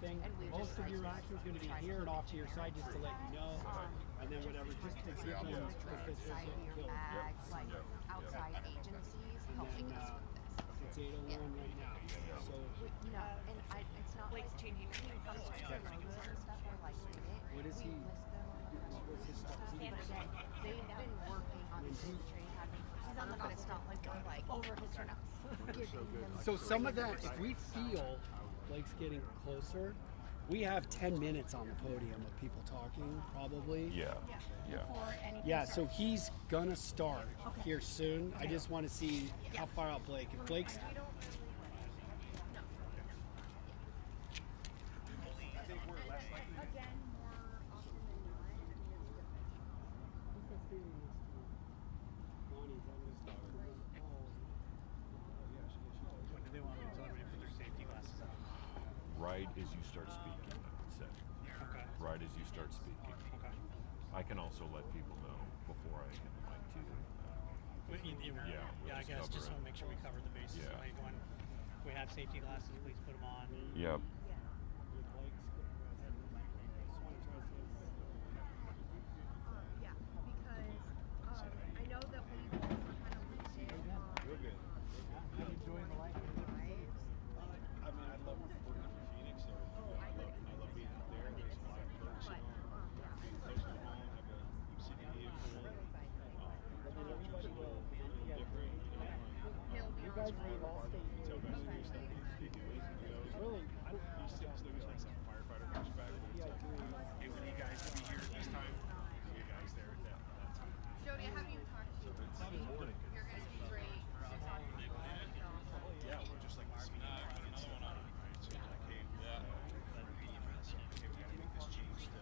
thing. Most of your action is going to be here and off to your side just to let you know, and then whatever, just to give them inside of your bag, like outside agencies helping us with this. It's 8:01 right now. So You know, and it's not like sometimes the logos and stuff are like in it. what is We he? list them on the press What's his release and stuff? stuff, He but then they've been working on the safety training academy forever, but it's not like we're like over his giving them. So some of that, if we feel Blake's getting closer, we have 10 minutes on the podium of people talking, probably. Yeah. Yeah, so he's gonna start here soon. I just want to see how far out Blake. If Blake's Right as you start speaking, I would say. Okay. Right as you start speaking. Okay. I can also let people know before I hit the mic too. We'll just I guess cover just it. want to make sure we cover the bases. Yeah. Like when we have safety glasses, please put them on. Yep. Yeah, because I know that we were kind of listed on I'm enjoying the life. lives. I mean, I love working for Phoenix. I love being out there. There's a lot of perks, you know, being close to home, have a city vehicle, culture's a little different, you know. You guys leave all state. You tell guys to do stuff they do it, you know. Really? You still get like some firefighter pushback, but it's like, hey, we need guys to be here at this time. We need guys there at that time. Jody, I haven't even talked to you. You're going to be great. Yeah, well, just like the speed another one on, right? So it's like, hey, we gotta make this change to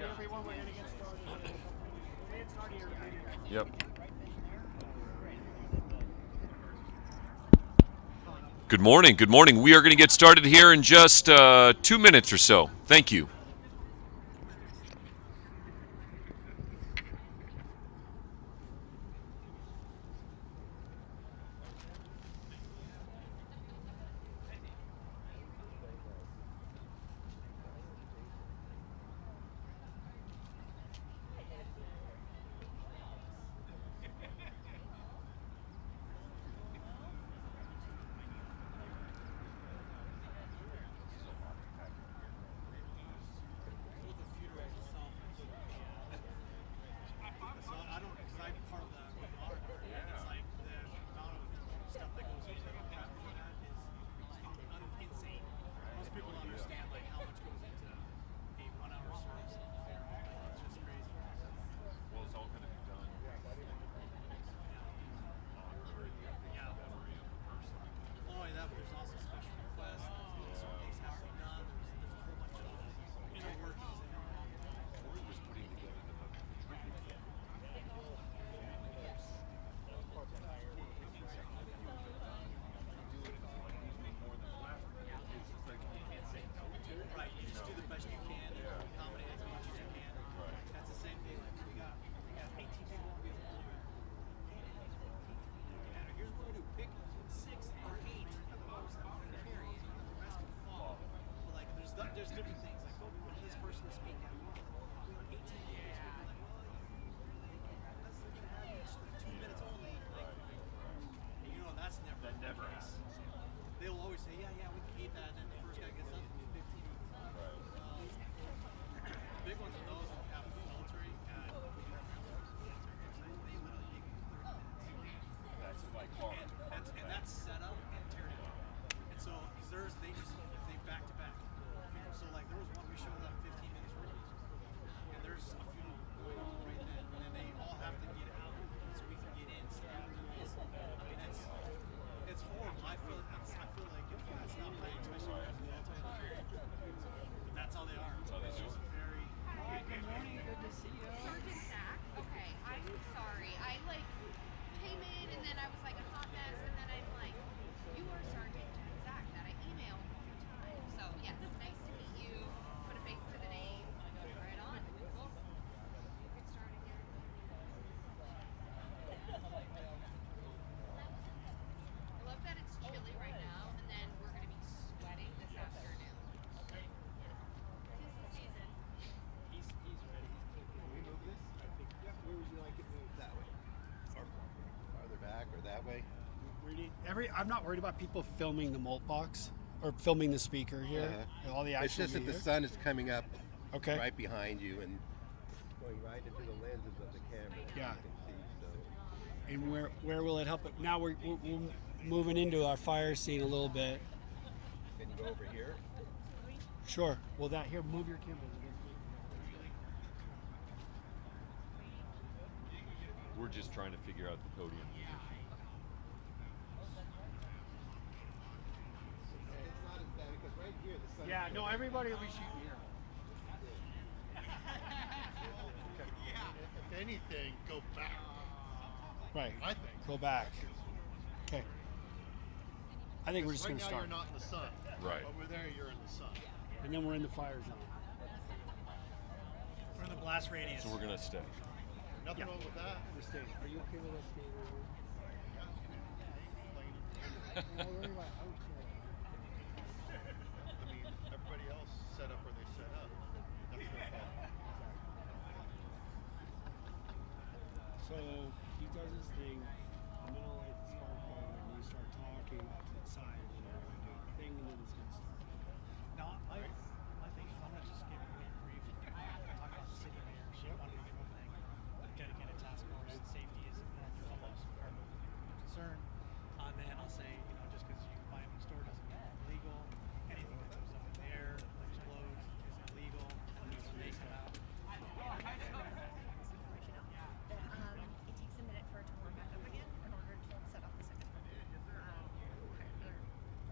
Everyone, we're gonna get started. We're gonna get started here. Yep. Good morning. Good morning. We are going to get started here in just 2 minutes or so. Thank you. I'm not worried about people filming the mult box or filming the speaker here. All the It's action. just that the sun is coming up Okay. right behind you and going right into the lenses of the camera. that Yeah. You can see, so. And where will it help? Now we're moving into our fire scene a little bit. Can you go over here? Sure. Well, move your camera. We're just trying to figure out the podium. It's not as bad because right here the sun. Yeah. No. Everybody will be shooting here. If anything, go back. Right. I think. Go back. Okay. I think we're just Right gonna now start. you're not in the sun. Right. Over there you're in the sun. And then we're in the fire zone. We're in the blast radius. So we're gonna stay. Nothing wrong with that. We're staying. Are you okay with us staying right here? I mean, everybody else set up where they set up. That's their problem. So he does his thing. I'm gonna light the spark plug and you start talking to the side and then we're gonna do the thing and then it's gonna start. No, my thing is I'm gonna just give you a brief. Talk about the city mayor. She wanted to give a thing. Dedicated task force. Safety is foremost our concern. And then I'll say, just because you buy them in the store doesn't mean it's illegal. Anything that goes up in the air, that explodes, is illegal. And then when they come out, It takes a minute for it to warm back up again in order to set off the second one.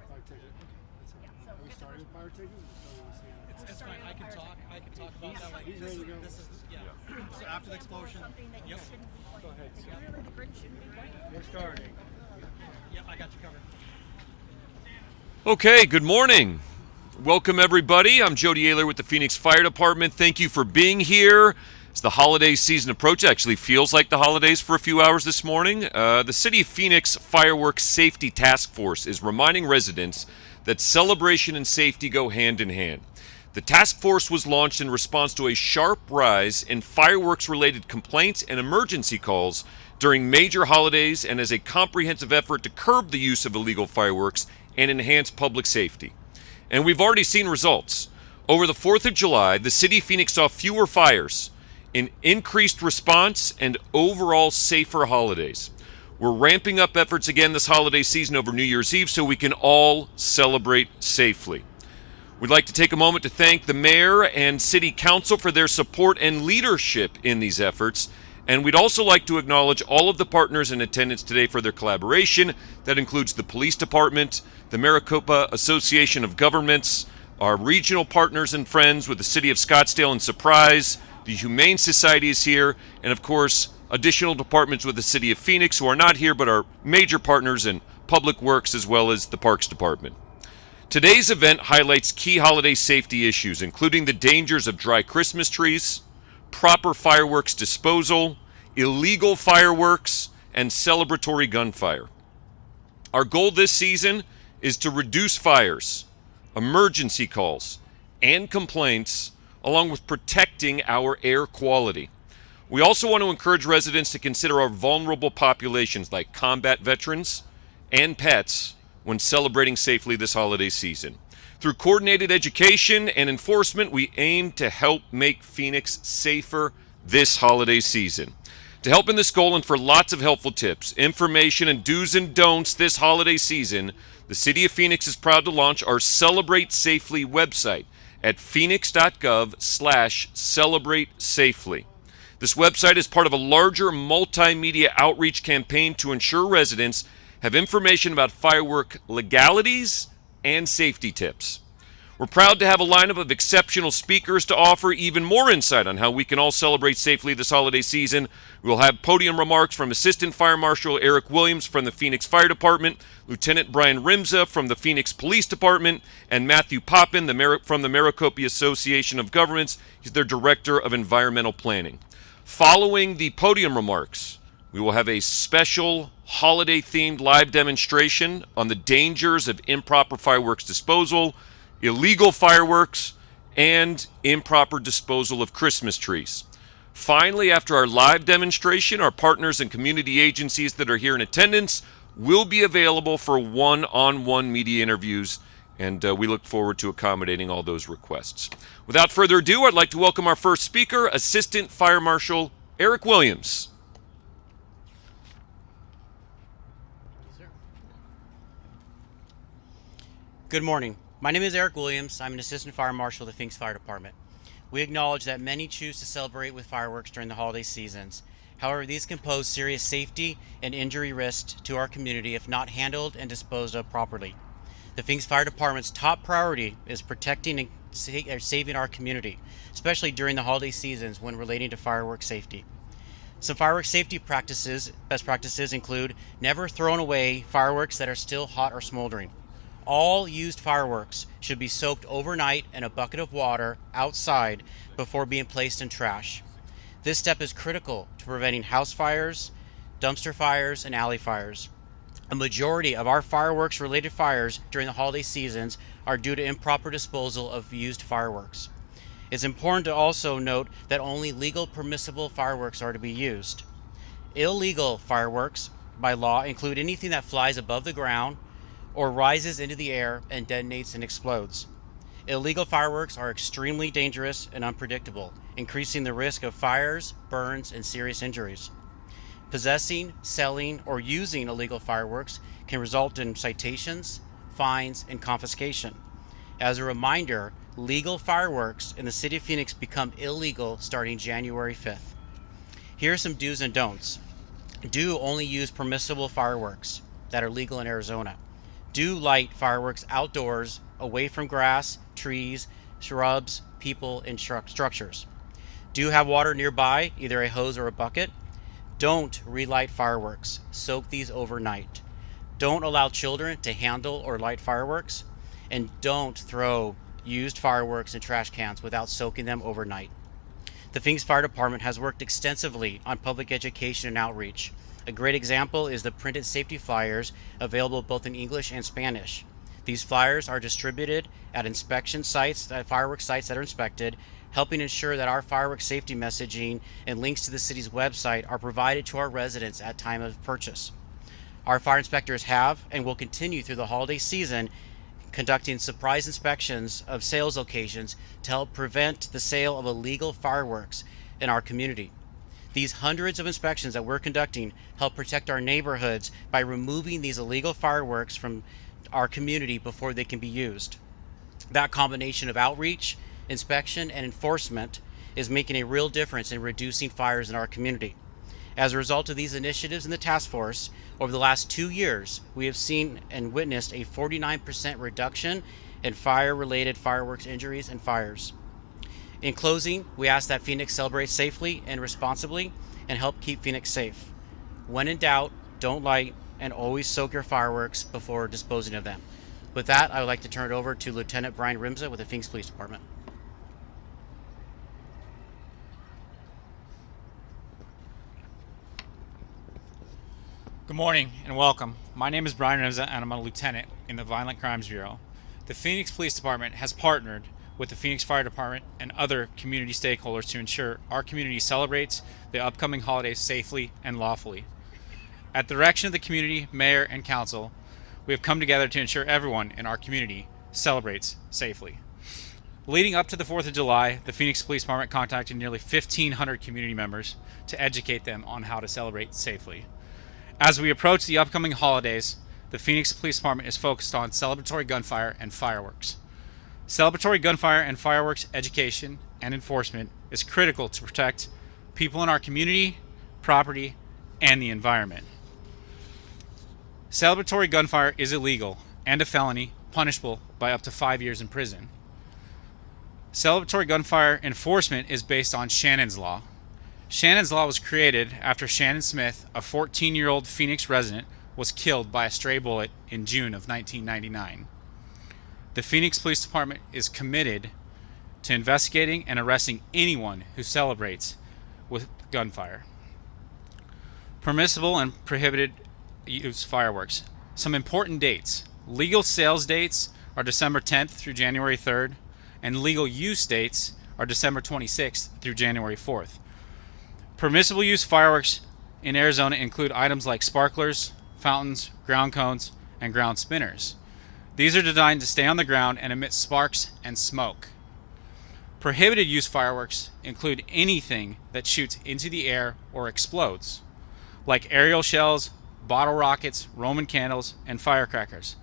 Fire ticket. Yeah, so Are we get the starting with fire ticket? Or are we starting with Santa? it's fine. I can talk. I can talk about that. Like He's ready to go. this is So after the explosion. something that you Yep. shouldn't be playing. Go ahead. Really, the grid shouldn't be playing. We're starting. Yep, I got you covered. Okay, good morning. Welcome, everybody. I'm Jody Ayler with the Phoenix Fire Department. Thank you for being here. As the holiday season approaches, actually feels like the holidays for a few hours this morning. The City of Phoenix Fireworks Safety Task Force is reminding residents that celebration and safety go hand in hand. The task force was launched in response to a sharp rise in fireworks-related complaints and emergency calls during major holidays and as a comprehensive effort to curb the use of illegal fireworks and enhance public safety. And we've already seen results. Over the 4th of July, the City of Phoenix saw fewer fires, an increased response, and overall safer holidays. We're ramping up efforts again this holiday season over New Year's Eve so we can all celebrate safely. We'd like to take a moment to thank the Mayor and City Council for their support and leadership in these efforts. And we'd also like to acknowledge all of the partners in attendance today for their collaboration. That includes the Police Department, the Maricopa Association of Governments, our regional partners and friends with the City of Scottsdale and Surprise, the Humane Society is here, and of course, additional departments with the City of Phoenix who are not here but are major partners in Public Works as well as the Parks Department. Today's event highlights key holiday safety issues, including the dangers of dry Christmas trees, proper fireworks disposal, illegal fireworks, and celebratory gunfire. Our goal this season is to reduce fires, emergency calls, and complaints, along with protecting our air quality. We also want to encourage residents to consider our vulnerable populations like combat veterans and pets when celebrating safely this holiday season. Through coordinated education and enforcement, we aim to help make Phoenix safer this holiday season. To help in this goal and for lots of helpful tips, information, and do's and don'ts this holiday season, the City of Phoenix is proud to launch our Celebrate Safely website at phoenix.gov/celebrate safely. This website is part of a larger multimedia outreach campaign to ensure residents have information about firework legalities and safety tips. We're proud to have a lineup of exceptional speakers to offer even more insight on how we can all celebrate safely this holiday season. We'll have podium remarks from Assistant Fire Marshal Eric Williams from the Phoenix Fire Department, Lieutenant Brian Rimza from the Phoenix Police Department, and Matthew Poppin from the Maricopa Association of Governments. He's their Director of Environmental Planning. Following the podium remarks, we will have a special holiday-themed live demonstration on the dangers of improper fireworks disposal, illegal fireworks, and improper disposal of Christmas trees. Finally, after our live demonstration, our partners and community agencies that are here in attendance will be available for one-on-one media interviews, and we look forward to accommodating all those requests. Without further ado, I'd like to welcome our first speaker, Assistant Fire Marshal Eric Williams. Good morning. My name is Eric Williams. I'm an Assistant Fire Marshal of the Phoenix Fire Department. We acknowledge that many choose to celebrate with fireworks during the holiday seasons. However, these can pose serious safety and injury risks to our community if not handled and disposed of properly. The Phoenix Fire Department's top priority is protecting and saving our community, especially during the holiday seasons when relating to fireworks safety. Some fireworks safety best practices include never throwing away fireworks that are still hot or smoldering. All used fireworks should be soaked overnight in a bucket of water outside before being placed in trash. This step is critical to preventing house fires, dumpster fires, and alley fires. A majority of our fireworks-related fires during the holiday seasons are due to improper disposal of used fireworks. It's important to also note that only legal permissible fireworks are to be used. Illegal fireworks, by law, include anything that flies above the ground or rises into the air and detonates and explodes. Illegal fireworks are extremely dangerous and unpredictable, increasing the risk of fires, burns, and serious injuries. Possessing, selling, or using illegal fireworks can result in citations, fines, and confiscation. As a reminder, legal fireworks in the city of Phoenix become illegal starting January 5th. Here are some do's and don'ts. Do only use permissible fireworks that are legal in Arizona. Do light fireworks outdoors, away from grass, trees, shrubs, people, and structures. Do have water nearby, either a hose or a bucket. Don't relight fireworks. Soak these overnight. Don't allow children to handle or light fireworks. And don't throw used fireworks in trash cans without soaking them overnight. The Phoenix Fire Department has worked extensively on public education and outreach. A great example is the printed safety flyers available both in English and Spanish. These flyers are distributed at inspection sites, at fireworks sites that are inspected, helping ensure that our fireworks safety messaging and links to the city's website are provided to our residents at time of purchase. Our fire inspectors have and will continue through the holiday season conducting surprise inspections of sales locations to help prevent the sale of illegal fireworks in our community. These hundreds of inspections that we're conducting help protect our neighborhoods by removing these illegal fireworks from our community before they can be used. That combination of outreach, inspection, and enforcement is making a real difference in reducing fires in our community. As a result of these initiatives in the task force, over the last 2 years, we have seen and witnessed a 49% reduction in fire-related fireworks injuries and fires. In closing, we ask that Phoenix celebrate safely and responsibly and help keep Phoenix safe. When in doubt, don't light, and always soak your fireworks before disposing of them. With that, I would like to turn it over to Lieutenant Brian Rimza with the Phoenix Police Department. Good morning and welcome. My name is Brian Rimza and I'm a lieutenant in the Violent Crimes Bureau. The Phoenix Police Department has partnered with the Phoenix Fire Department and other community stakeholders to ensure our community celebrates the upcoming holidays safely and lawfully. At the direction of the community, mayor, and council, we have come together to ensure everyone in our community celebrates safely. Leading up to the 4th of July, the Phoenix Police Department contacted nearly 1,500 community members to educate them on how to celebrate safely. As we approach the upcoming holidays, the Phoenix Police Department is focused on celebratory gunfire and fireworks. Celebratory gunfire and fireworks education and enforcement is critical to protect people in our community, property, and the environment. Celebratory gunfire is illegal and a felony, punishable by up to 5 years in prison. Celebratory gunfire enforcement is based on Shannon's Law. Shannon's Law was created after Shannon Smith, a 14-year-old Phoenix resident, was killed by a stray bullet in June of 1999. The Phoenix Police Department is committed to investigating and arresting anyone who celebrates with gunfire. Permissible and prohibited use fireworks. Some important dates. Legal sales dates are December 10th through January 3rd, and legal use dates are December 26th through January 4th. Permissible use fireworks in Arizona include items like sparklers, fountains, ground cones, and ground spinners. These are designed to stay on the ground and emit sparks and smoke. Prohibited use fireworks include anything that shoots into the air or explodes, like aerial shells, bottle rockets, Roman candles, and firecrackers.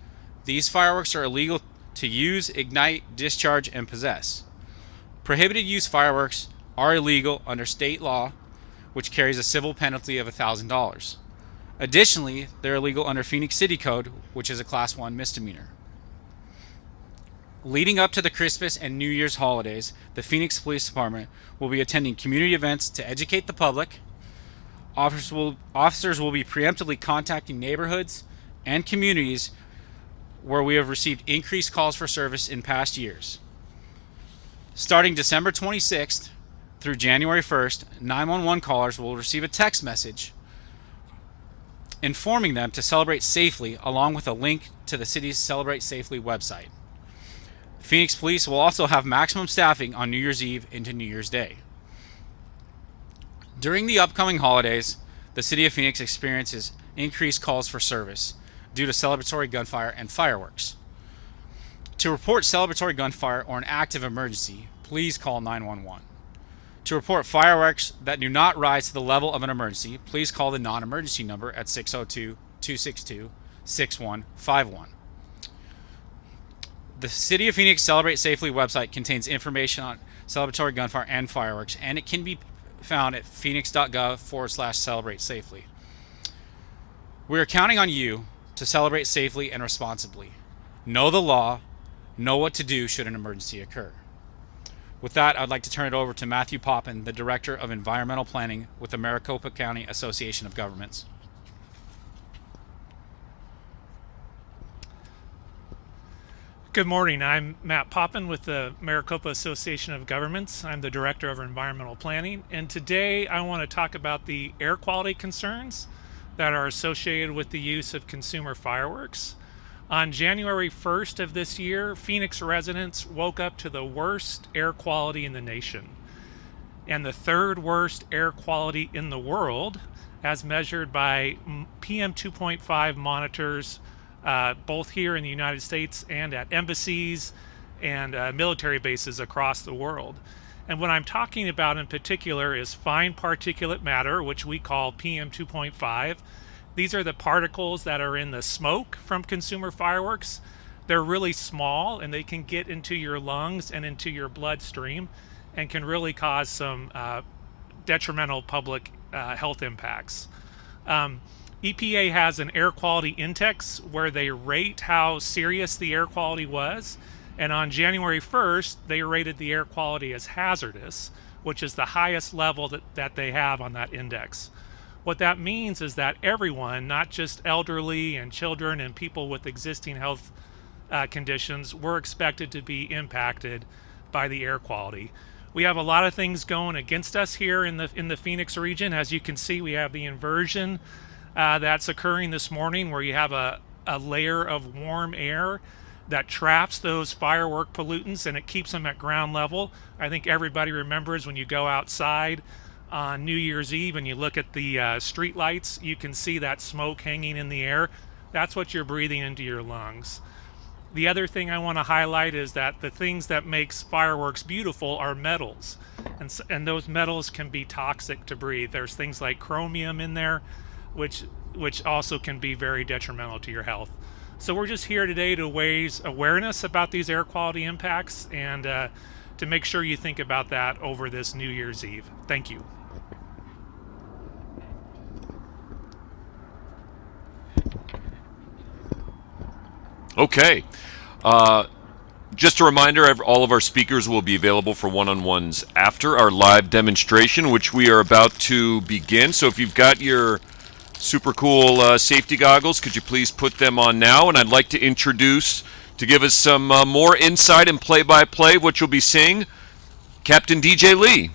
These fireworks are illegal to use, ignite, discharge, and possess. Prohibited use fireworks are illegal under state law, which carries a civil penalty of $1,000. Additionally, they're illegal under Phoenix City Code, which is a Class 1 misdemeanor. Leading up to the Christmas and New Year's holidays, the Phoenix Police Department will be attending community events to educate the public. Officers will be preemptively contacting neighborhoods and communities where we have received increased calls for service in past years. Starting December 26th through January 1st, 911 callers will receive a text message informing them to celebrate safely, along with a link to the city's Celebrate Safely website. Phoenix Police will also have maximum staffing on New Year's Eve into New Year's Day. During the upcoming holidays, the City of Phoenix experiences increased calls for service due to celebratory gunfire and fireworks. To report celebratory gunfire or an active emergency, please call 911. To report fireworks that do not rise to the level of an emergency, please call the non-emergency number at 602-262-6151. The City of Phoenix Celebrate Safely website contains information on celebratory gunfire and fireworks, and it can be found at phoenix.gov/celebrate safely. We are counting on you to celebrate safely and responsibly. Know the law, know what to do should an emergency occur. With that, I'd like to turn it over to Matthew Poppin, the Director of Environmental Planning with the Maricopa County Association of Governments. Good morning. I'm Matt Poppin with the Maricopa Association of Governments. I'm the Director of Environmental Planning, and today I want to talk about the air quality concerns that are associated with the use of consumer fireworks. On January 1st of this year, Phoenix residents woke up to the worst air quality in the nation and the third worst air quality in the world as measured by PM 2.5 monitors both here in the United States and at embassies and military bases across the world. And what I'm talking about in particular is fine particulate matter, which we call PM 2.5. These are the particles that are in the smoke from consumer fireworks. They're really small and they can get into your lungs and into your bloodstream and can really cause some detrimental public health impacts. EPA has an air quality index where they rate how serious the air quality was, and on January 1st they rated the air quality as hazardous, which is the highest level that they have on that index. What that means is that everyone, not just elderly and children and people with existing health conditions, were expected to be impacted by the air quality. We have a lot of things going against us here in the Phoenix region. As you can see, we have the inversion that's occurring this morning, where you have a layer of warm air that traps those firework pollutants and it keeps them at ground level. I think everybody remembers when you go outside on New Year's Eve and you look at the street lights, you can see that smoke hanging in the air. That's what you're breathing into your lungs. The other thing I want to highlight is that the things that makes fireworks beautiful are metals, and those metals can be toxic to breathe. There's things like chromium in there, which also can be very detrimental to your health. So we're just here today to raise awareness about these air quality impacts and to make sure you think about that over this New Year's Eve. Thank you. Okay. Just a reminder, all of our speakers will be available for one-on-ones after our live demonstration, which we are about to begin. So if you've got your super cool safety goggles, could you please put them on now? And I'd like to introduce, to give us some more insight and play-by-play of what you'll be seeing, Captain DJ Lee.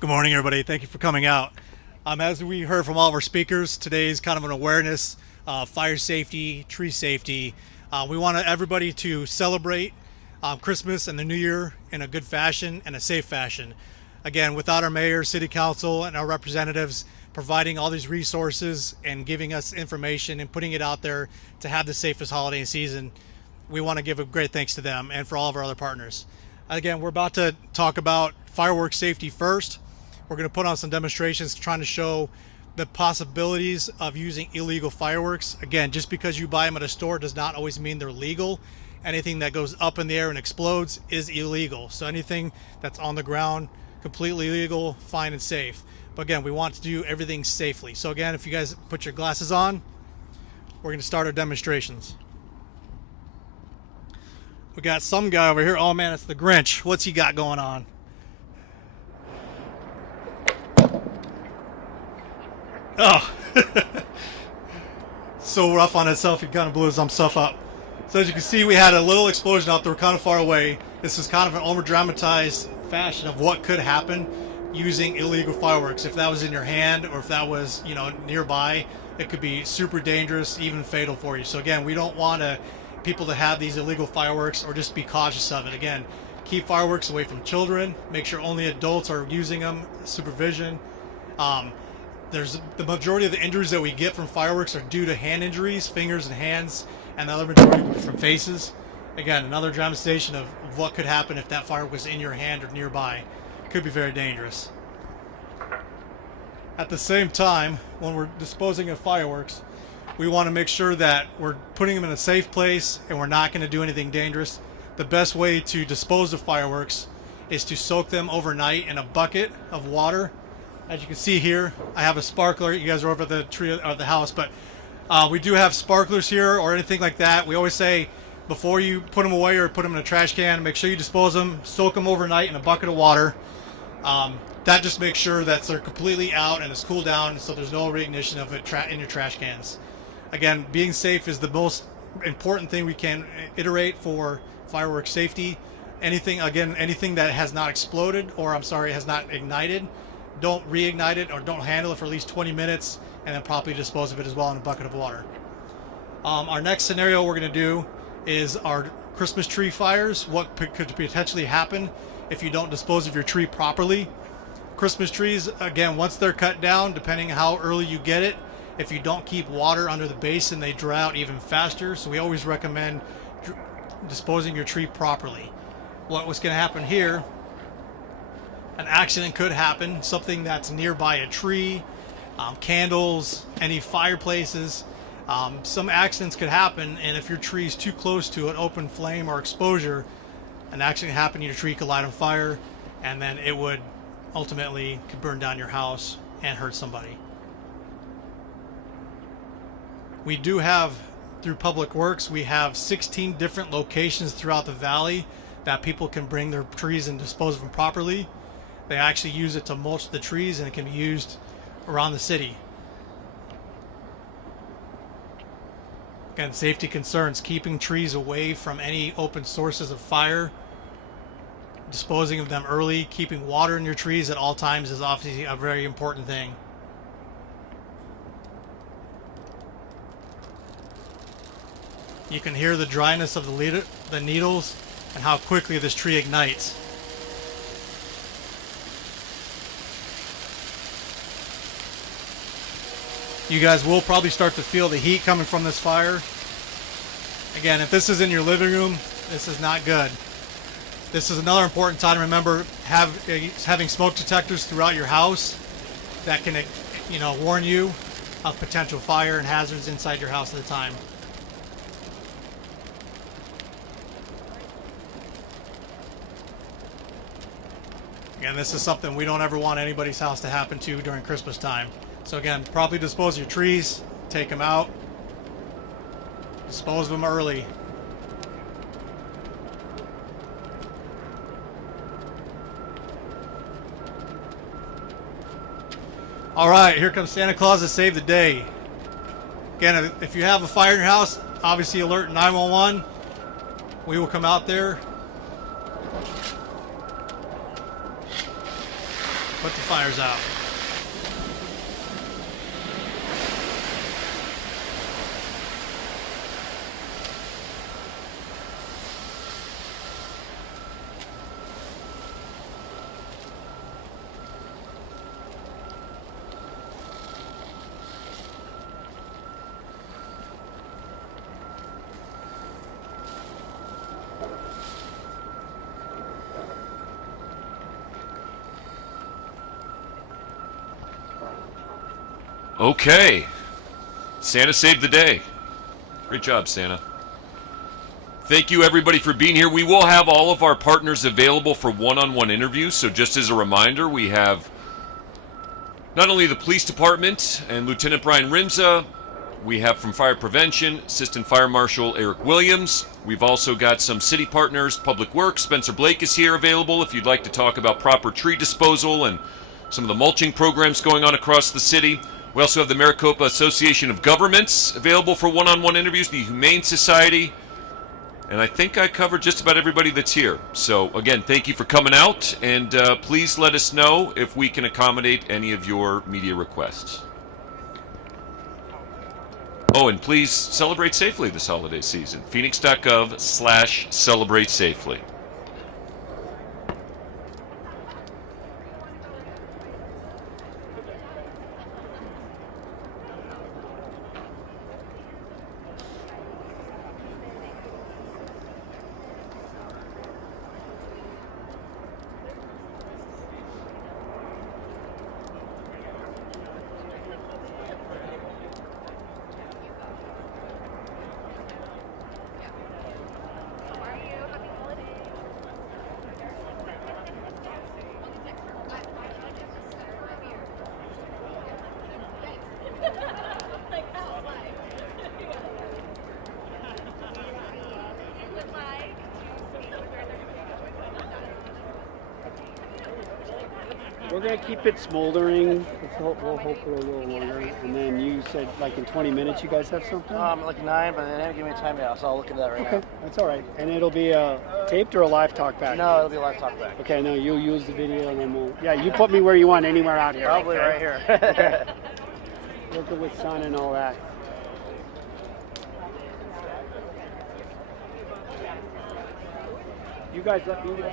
Good morning, everybody. Thank you for coming out. As we heard from all of our speakers, today is kind of an awareness, fire safety, tree safety. We want everybody to celebrate Christmas and the New Year in a good fashion and a safe fashion. Again, without our mayor, city council, and our representatives providing all these resources and giving us information and putting it out there to have the safest holiday season. We want to give a great thanks to them and for all of our other partners. Again, we're about to talk about fireworks safety first. We're going to put on some demonstrations trying to show the possibilities of using illegal fireworks. Again, just because you buy them at a store does not always mean they're legal. Anything that goes up in the air and explodes is illegal. So anything that's on the ground, completely legal, fine and safe. But again, we want to do everything safely. So again, if you guys put your glasses on, we're going to start our demonstrations. We got some guy over here. Oh man, it's the Grinch. What's he got going on? Oh, so rough on itself. He kind of blew his own stuff up. So as you can see, we had a little explosion out there, kind of far away. This is kind of an over-dramatized fashion of what could happen using illegal fireworks. If that was in your hand or if that was, nearby, it could be super dangerous, even fatal for you. So again, we don't want people to have these illegal fireworks, or just be cautious of it. Again, keep fireworks away from children. Make sure only adults are using them. Supervision. There's the majority of the injuries that we get from fireworks are due to hand injuries, fingers and hands, and the other majority from faces. Again, another dramatization of what could happen if that firework was in your hand or nearby. It could be very dangerous. At the same time, when we're disposing of fireworks, we want to make sure that we're putting them in a safe place and we're not going to do anything dangerous. The best way to dispose of fireworks is to soak them overnight in a bucket of water. As you can see here, I have a sparkler. You guys are over at the tree or the house, but we do have sparklers here or anything like that. We always say before you put them away or put them in a trash can, make sure you dispose them, soak them overnight in a bucket of water. That just makes sure that they're completely out and it's cooled down, so there's no reignition of it in your trash cans. Again, being safe is the most important thing we can iterate for fireworks safety. Anything that has not exploded, or has not ignited, don't reignite it or don't handle it for at least 20 minutes, and then properly dispose of it as well in a bucket of water. Our next scenario we're going to do is our Christmas tree fires. What could potentially happen if you don't dispose of your tree properly? Christmas trees, again, once they're cut down, depending on how early you get it, if you don't keep water under the basin, they dry out even faster. So we always recommend disposing your tree properly. What's going to happen here, an accident could happen, something that's nearby a tree, candles, any fireplaces. Some accidents could happen, and if your tree is too close to an open flame or exposure, an accident could happen, your tree could light on fire, and then it would ultimately could burn down your house and hurt somebody. We do have, through Public Works, we have 16 different locations throughout the valley that people can bring their trees and dispose of them properly. They actually use it to mulch the trees, and it can be used around the city. Again, safety concerns, keeping trees away from any open sources of fire, disposing of them early, keeping water in your trees at all times is obviously a very important thing. You can hear the dryness of the needles and how quickly this tree ignites. You guys will probably start to feel the heat coming from this fire. Again, if this is in your living room, this is not good. This is another important time to remember, having smoke detectors throughout your house that can, warn you of potential fire and hazards inside your house at the time. Again, this is something we don't ever want anybody's house to happen to during Christmas time. So again, properly dispose of your trees, take them out, dispose of them early. All right, here comes Santa Claus to save the day. Again, if you have a fire in your house, obviously alert 911. We will come out there, put the fires out. Okay. Santa saved the day. Great job, Santa. Thank you, everybody, for being here. We will have all of our partners available for one-on-one interviews. So just as a reminder, we have not only the police department and Lieutenant Brian Rimza, we have from Fire Prevention, Assistant Fire Marshal Eric Williams. We've also got some city partners, Public Works. Spencer Blake is here available if you'd like to talk about proper tree disposal and some of the mulching programs going on across the city. We also have the Maricopa Association of Governments available for one-on-one interviews, the Humane Society, and I think I covered just about everybody that's here. So, again, thank you for coming out, and please let us know if we can accommodate any of your media requests. Oh, and please celebrate safely this holiday season. Phoenix.gov/celebrate safely. We're going to keep it smoldering. We'll hope for a little longer. And then you said like in 20 minutes you guys have something? Like 9, but they didn't give me a time now, so I'll look into that right now. Okay, that's all right. And it'll be taped or a live talk back? No, it'll be a live talk back. Okay, no, you'll use the video and then we'll... Yeah, you put me where you want, anywhere out here. Probably okay? right here. Okay. Working with sun and all that. You guys let me know.